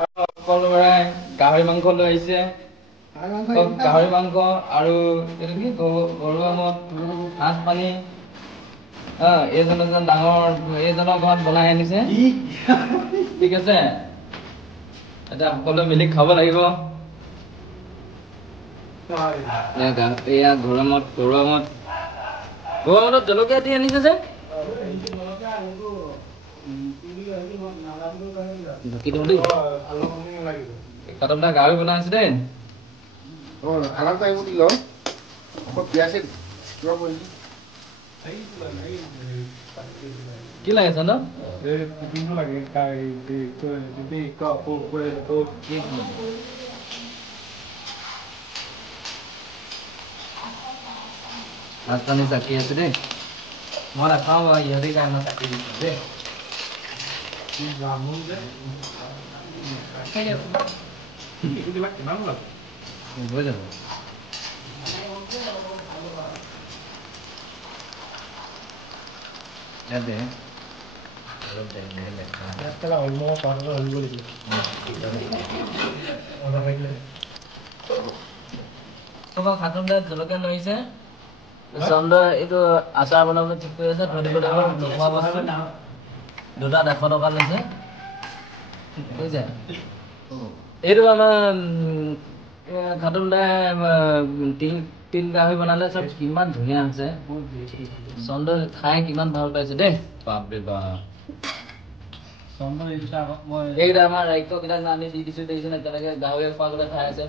সকলোৰে গাহৰি মাংস লৈ আহিছে। গাহৰি মাংস আৰু এইটো কি গৰুৱা মদ, ভাত পানী। এইজন ডাঙৰ এইজনৰ ঘৰত বনাই আনিছে। ঠিক আছে, এতিয়া সকলোৱে মিলি খাব লাগিব। এয়া গৰুৱা মদত জলকীয়া দি আনিছে যে। কাটমটা গাহৰি বনাই আছে দেই। কি লাগে চন্দ? ভাত পানী চাকি আছে দেই। মই নাখাওঁ বাৰু, ইহঁতে খাই মই চাকি দিছোঁ দেই। হৈ যাব। জলকীয়া লৈছে চন্দ্ৰ, এইটো আচাৰ বনাবলৈ ঠিক কৰি আছে। থৈ দিব লাগিব নোখোৱা বস্তু দুটা 100 টকা লৈছে, বুজিছে। এইটো আমাৰ খাটুম দাই তিল গাহৰি বনালে, চব কিমান ধুনীয়া হৈছে। চন্দ্ৰ খাই কিমান ভাল পাইছে দেই। বাপৰে বাপ, এইকেইটা আমাৰ ৰাক্ষসকেইটাক আনি দি দিছো, দেখিছেনে কেনেকে গাহৰি খোৱাবলৈ খাই আছে।